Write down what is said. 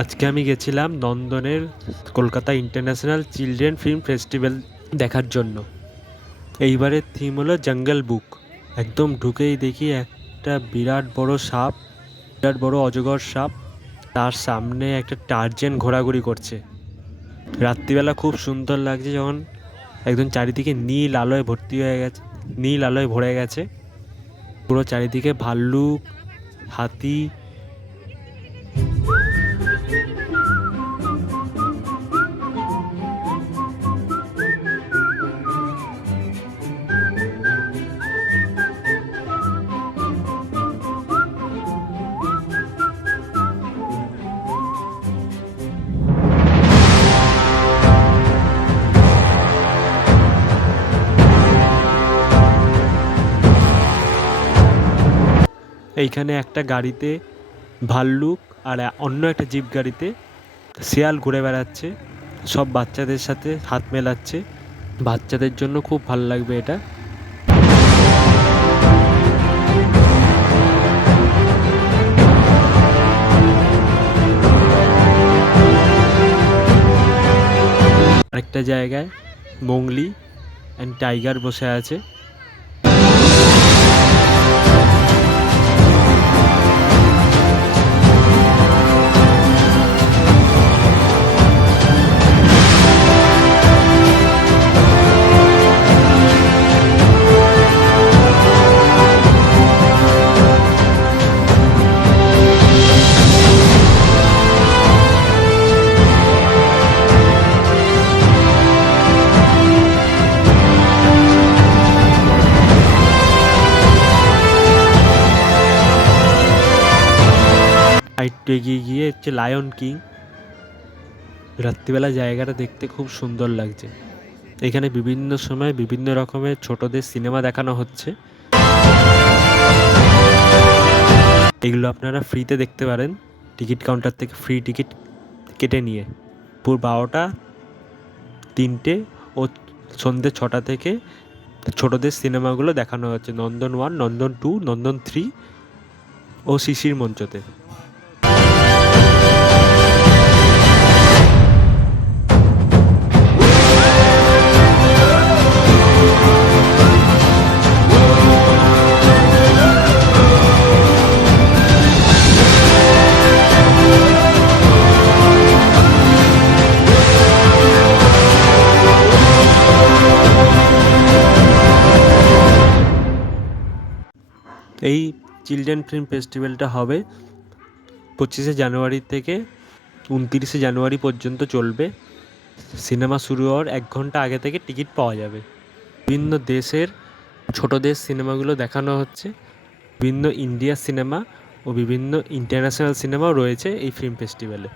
আজকে আমি গেছিলাম নন্দনের Kolkata international children film festival দেখার জন্য। এইবারের থিম হলো জঙ্গল বুক। একদম ঢুকেই দেখি একটা বিরাট বড় সাপ, বিরাট বড় অজগর সাপ, তার সামনে একটা টার্জেন ঘোরাঘুরি করছে। রাত্রিবেলা খুব সুন্দর লাগছে, যখন একদম চারিদিকে নীল আলোয় ভর্তি হয়ে গেছে, নীল আলোয় ভরে গেছে পুরো চারিদিকে। ভাল্লুক, হাতি, এইখানে একটা গাড়িতে ভাল্লুক আর অন্য একটা জিপ গাড়িতে শিয়াল ঘুরে বেড়াচ্ছে, সব বাচ্চাদের সাথে হাত মেলাচ্ছে। বাচ্চাদের জন্য খুব ভালো লাগবে এটা। আরেকটা জায়গায় মোংলি অ্যান্ড টাইগার বসে আছে। একটু এগিয়ে গিয়ে হচ্ছে লায়ন কিং। রাত্রিবেলা জায়গাটা দেখতে খুব সুন্দর লাগছে। এখানে বিভিন্ন সময় বিভিন্ন রকমের ছোটদের সিনেমা দেখানো হচ্ছে। এগুলো আপনারা ফ্রিতে দেখতে পারেন, টিকিট কাউন্টার থেকে ফ্রি টিকিট কেটে নিয়ে। পুরো 12টা, 3টে ও সন্ধ্যে 6টা থেকে ছোটদের সিনেমাগুলো দেখানো হচ্ছে নন্দন 1, নন্দন 2, নন্দন 3 ও শিশির মঞ্চতে। এই চিলড্রেন ফিল্ম ফেস্টিভ্যালটা হবে 25শে জানুয়ারি থেকে 29শে জানুয়ারি পর্যন্ত চলবে। সিনেমা শুরু হওয়ার 1 ঘন্টা আগে থেকে টিকিট পাওয়া যাবে। বিভিন্ন দেশের ছোটদের সিনেমাগুলো দেখানো হচ্ছে। বিভিন্ন ইন্ডিয়ার সিনেমা ও বিভিন্ন ইন্টারন্যাশনাল সিনেমাও রয়েছে এই ফিল্ম ফেস্টিভ্যালে।